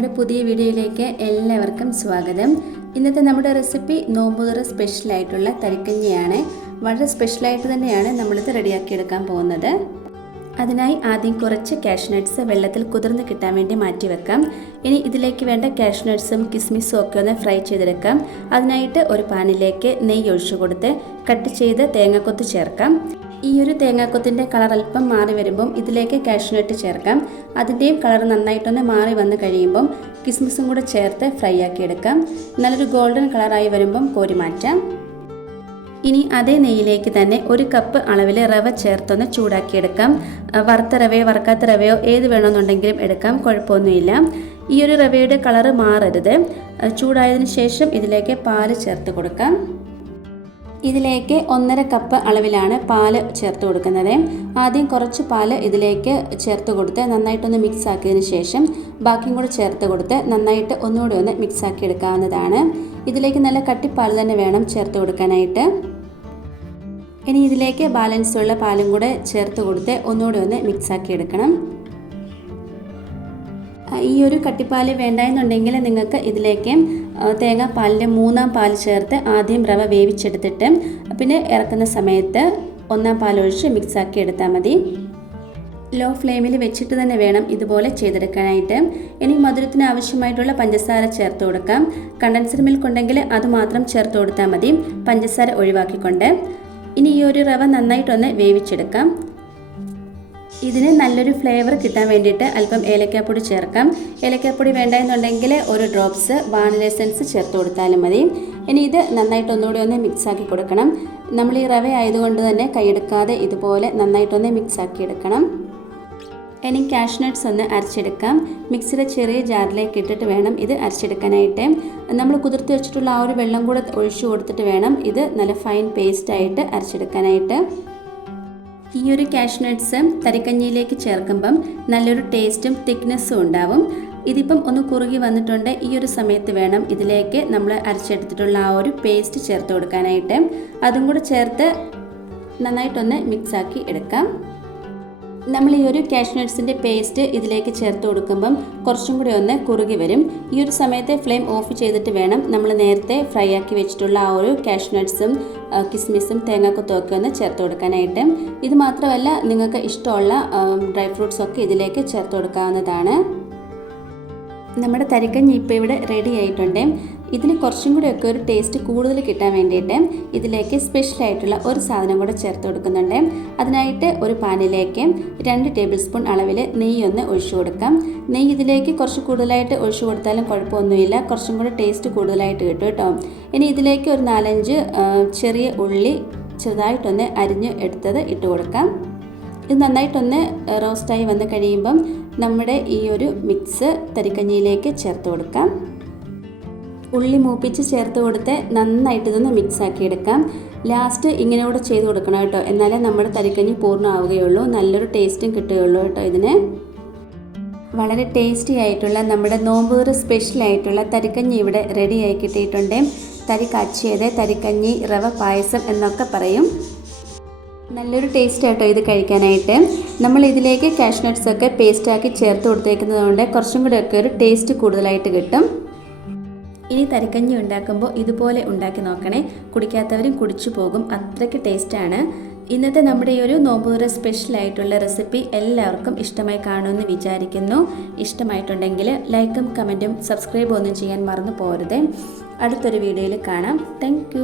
നമ്മുടെ പുതിയ വീഡിയോയിലേക്ക് എല്ലാവർക്കും സ്വാഗതം. ഇന്നത്തെ നമ്മുടെ റെസിപ്പി നോമ്പുതുറ സ്പെഷ്യലായിട്ടുള്ള തരിക്കഞ്ഞിയാണ്. വളരെ സ്പെഷ്യലായിട്ട് തന്നെയാണ് നമ്മളിത് റെഡിയാക്കിയെടുക്കാൻ പോകുന്നത്. അതിനായി ആദ്യം കുറച്ച് കാഷ്നട്ട്സ് വെള്ളത്തിൽ കുതിർന്ന് കിട്ടാൻ വേണ്ടി മാറ്റി വെക്കാം ഇനി ഇതിലേക്ക് വേണ്ട കാഷ്നട്ട്സും കിസ്മിസും ഒക്കെ ഒന്ന് ഫ്രൈ ചെയ്തെടുക്കാം. അതിനായിട്ട് ഒരു പാനിലേക്ക് നെയ്യ് ഒഴിച്ചു കൊടുത്ത് കട്ട് ചെയ്ത് തേങ്ങാക്കൊത്ത് ചേർക്കാം. ഈ ഒരു തേങ്ങാക്കൊത്തിന്റെ കളർ അല്പം മാറി വരുമ്പം ഇതിലേക്ക് കാഷ്നട്ട് ചേർക്കാം. അതിന്റെയും കളർ നന്നായിട്ടൊന്ന് മാറി വന്ന് കഴിയുമ്പം കിസ്മിസും കൂടെ ചേർത്ത് ഫ്രൈ ആക്കി എടുക്കാം നല്ലൊരു ഗോൾഡൻ കളറായി വരുമ്പം കോരി മാറ്റാം. ഇനി അതേ നെയ്യിലേക്ക് തന്നെ ഒരു കപ്പ് അളവിൽ റവ ചേർത്തൊന്ന് ചൂടാക്കിയെടുക്കാം. വറുത്ത റവയോ വറുക്കാത്ത റവയോ ഏത് വേണമെന്നുണ്ടെങ്കിലും എടുക്കാം കുഴപ്പമൊന്നുമില്ല. ഈ ഒരു റവയുടെ കളറ് മാറരുത്. ചൂടായതിനു ശേഷം ഇതിലേക്ക് പാൽ ചേർത്ത് കൊടുക്കാം. ഇതിലേക്ക് ഒന്നര കപ്പ് അളവിലാണ് പാൽ ചേർത്ത് കൊടുക്കുന്നത്. ആദ്യം കുറച്ച് പാൽ ഇതിലേക്ക് ചേർത്ത് കൊടുത്ത് നന്നായിട്ടൊന്ന് മിക്സ് ആക്കിയതിന് ശേഷം ബാക്കിയും കൂടെ ചേർത്ത് കൊടുത്ത് നന്നായിട്ട് ഒന്നുകൂടി ഒന്ന് മിക്സ് ആക്കി എടുക്കാവുന്നതാണ്. ഇതിലേക്ക് നല്ല കട്ടിപ്പാൽ തന്നെ വേണം ചേർത്ത് കൊടുക്കാനായിട്ട്. ഇനി ഇതിലേക്ക് ബാലൻസ് ഉള്ള പാലും കൂടെ ചേർത്ത് കൊടുത്ത് ഒന്നുകൂടി ഒന്ന് മിക്സാക്കി എടുക്കണം. ഈ ഒരു കട്ടിപ്പാൽ വേണ്ട എന്നുണ്ടെങ്കിൽ നിങ്ങൾക്ക് ഇതിലേക്ക് തേങ്ങാപ്പാലിന്റെ മൂന്നാം പാൽ ചേർത്ത് ആദ്യം റവ വേവിച്ചെടുത്തിട്ട് പിന്നെ ഇറക്കുന്ന സമയത്ത് ഒന്നാം പാലൊഴിച്ച് മിക്സാക്കി എടുത്താൽ മതി. ലോ ഫ്ലെയിമിൽ വെച്ചിട്ട് തന്നെ വേണം ഇതുപോലെ ചെയ്തെടുക്കാനായിട്ട്. ഇനി മധുരത്തിന് ആവശ്യമായിട്ടുള്ള പഞ്ചസാര ചേർത്ത് കൊടുക്കാം. കണ്ടൻസർ മിൽക്ക് ഉണ്ടെങ്കിൽ അത് മാത്രം ചേർത്ത് കൊടുത്താൽ മതി. പഞ്ചസാര ഒഴിവാക്കിക്കൊണ്ട്. ഇനി ഈ ഒരു റവ നന്നായിട്ടൊന്ന് വേവിച്ചെടുക്കാം. ഇതിന് നല്ലൊരു ഫ്ലേവർ കിട്ടാൻ വേണ്ടിയിട്ട് അല്പം ഏലക്കാപ്പൊടി ചേർക്കാം. ഏലക്കാപ്പൊടി വേണ്ട എന്നുണ്ടെങ്കിൽ ഒരു ഡ്രോപ്സ് വാനില എസൻസ് ചേർത്ത് കൊടുത്താലും മതി. ഇനി ഇത് നന്നായിട്ട് ഒന്നുകൂടി ഒന്ന് മിക്സ് ആക്കി കൊടുക്കണം. നമ്മൾ ഈ റവ ആയതുകൊണ്ട് തന്നെ കൈയെടുക്കാതെ ഇതുപോലെ നന്നായിട്ടൊന്ന് മിക്സ് ആക്കി എടുക്കണം. ഇനി കാഷ്നട്ട്സ് ഒന്ന് അരച്ചെടുക്കാം. മിക്സിയുടെ ചെറിയ ജാറിലേക്ക് ഇട്ടിട്ട് വേണം ഇത് അരച്ചെടുക്കാനായിട്ട്. നമ്മൾ കുതിർത്ത് വെച്ചിട്ടുള്ള ആ ഒരു വെള്ളം കൂടെ ഒഴിച്ചു കൊടുത്തിട്ട് വേണം ഇത് നല്ല ഫൈൻ പേസ്റ്റ് ആയിട്ട് അരച്ചെടുക്കാനായിട്ട്. ഈ ഒരു കാഷ്നട്ട്സ് തരിക്കഞ്ഞിയിലേക്ക് ചേർക്കുമ്പം നല്ലൊരു ടേസ്റ്റും തിക്നെസ്സും ഉണ്ടാവും. ഇതിപ്പം ഒന്ന് കുറുകി വന്നിട്ടുണ്ട്. ഈ ഒരു സമയത്ത് വേണം ഇതിലേക്ക് നമ്മൾ അരച്ചെടുത്തിട്ടുള്ള ആ ഒരു പേസ്റ്റ് ചേർത്ത് കൊടുക്കാനായിട്ട്. അതും കൂടെ ചേർത്ത് നന്നായിട്ടൊന്ന് മിക്സാക്കി എടുക്കാം. നമ്മൾ ഈ ഒരു കാഷ്നട്ട്സിന്റെ പേസ്റ്റ് ഇതിലേക്ക് ചേർത്ത് കൊടുക്കുമ്പം കുറച്ചും കൂടി ഒന്ന് കുറുകി വരും. ഈ ഒരു സമയത്ത് ഫ്ലെയിം ഓഫ് ചെയ്തിട്ട് വേണം നമ്മൾ നേരത്തെ ഫ്രൈ ആക്കി വെച്ചിട്ടുള്ള ആ ഒരു കാഷ്നട്ട്സും കിസ്മിസും തേങ്ങാക്കൊത്തും ഒക്കെ ഒന്ന് ചേർത്ത് കൊടുക്കാനായിട്ട്. ഇത് മാത്രമല്ല നിങ്ങൾക്ക് ഇഷ്ടമുള്ള ഡ്രൈ ഫ്രൂട്ട്സ് ഒക്കെ ഇതിലേക്ക് ചേർത്ത് കൊടുക്കാവുന്നതാണ്. നമ്മുടെ തരിക്കഞ്ഞി ഇപ്പോൾ ഇവിടെ റെഡി ആയിട്ടുണ്ട്. ഇതിന് കുറച്ചും കൂടെയൊക്കെ ഒരു ടേസ്റ്റ് കൂടുതൽ കിട്ടാൻ വേണ്ടിയിട്ട് ഇതിലേക്ക് സ്പെഷ്യൽ ആയിട്ടുള്ള ഒരു സാധനം കൂടെ ചേർത്ത് കൊടുക്കുന്നുണ്ട്. അതിനായിട്ട് ഒരു പാനിലേക്ക് രണ്ട് ടേബിൾ സ്പൂൺ അളവിൽ നെയ്യ് ഒന്ന് ഒഴിച്ചു കൊടുക്കാം. നെയ്യ് ഇതിലേക്ക് കുറച്ച് കൂടുതലായിട്ട് ഒഴിച്ചു കൊടുത്താലും കുഴപ്പമൊന്നുമില്ല. കുറച്ചും കൂടെ ടേസ്റ്റ് കൂടുതലായിട്ട് കിട്ടും കേട്ടോ. ഇനി ഇതിലേക്ക് ഒരു നാലഞ്ച് ചെറിയ ഉള്ളി ചെറുതായിട്ടൊന്ന് അരിഞ്ഞ് എടുത്തത് ഇട്ട് കൊടുക്കാം. ഇത് നന്നായിട്ടൊന്ന് റോസ്റ്റായി വന്ന് കഴിയുമ്പം നമ്മുടെ ഈ ഒരു മിക്സ് തരിക്കഞ്ഞിയിലേക്ക് ചേർത്ത് കൊടുക്കാം. ഉള്ളി മൂപ്പിച്ച് ചേർത്ത് കൊടുത്ത് നന്നായിട്ട് ഇതൊന്ന് മിക്സ് ആക്കി എടുക്കാം. ലാസ്റ്റ് ഇങ്ങനെ കൂടെ ചെയ്ത് കൊടുക്കണം കേട്ടോ. എന്നാലേ നമ്മുടെ തരിക്കഞ്ഞി പൂർണമാവുകയുള്ളൂ. നല്ലൊരു ടേസ്റ്റും കിട്ടുകയുള്ളൂ കേട്ടോ ഇതിന്. വളരെ ടേസ്റ്റി ആയിട്ടുള്ള നമ്മുടെ നോമ്പൂറ് സ്പെഷ്യൽ ആയിട്ടുള്ള തരിക്കഞ്ഞി ഇവിടെ റെഡി ആയി കിട്ടിയിട്ടുണ്ട്. തരി കാച്ചിയത് തരിക്കഞ്ഞി റവ പായസം എന്നൊക്കെ പറയും. നല്ലൊരു ടേസ്റ്റ് ആട്ടോ ഇത് കഴിക്കാനായിട്ട്. നമ്മൾ ഇതിലേക്ക് കാഷ്നട്ട്സ് ഒക്കെ പേസ്റ്റാക്കി ചേർത്ത് കൊടുത്തേക്കുന്നത് കൊണ്ട് കുറച്ചും കൂടെ ഒക്കെ ഒരു ടേസ്റ്റ് കൂടുതലായിട്ട് കിട്ടും. ഇനി തരിക്കഞ്ഞി ഉണ്ടാക്കുമ്പോൾ ഇതുപോലെ ഉണ്ടാക്കി നോക്കണേ. കുടിക്കാത്തവരും കുടിച്ചു പോകും. അത്രയ്ക്ക് ടേസ്റ്റാണ് ഇന്നത്തെ നമ്മുടെ ഈ ഒരു നോമ്പൂറ സ്പെഷ്യൽ ആയിട്ടുള്ള റെസിപ്പി എല്ലാവർക്കും ഇഷ്ടമായി കാണുമെന്ന് വിചാരിക്കുന്നു. ഇഷ്ടമായിട്ടുണ്ടെങ്കിൽ ലൈക്കും കമന്റും സബ്സ്ക്രൈബ് ഒന്നും ചെയ്യാൻ മറന്നു പോരുത് അടുത്തൊരു വീഡിയോയിൽ കാണാം. താങ്ക്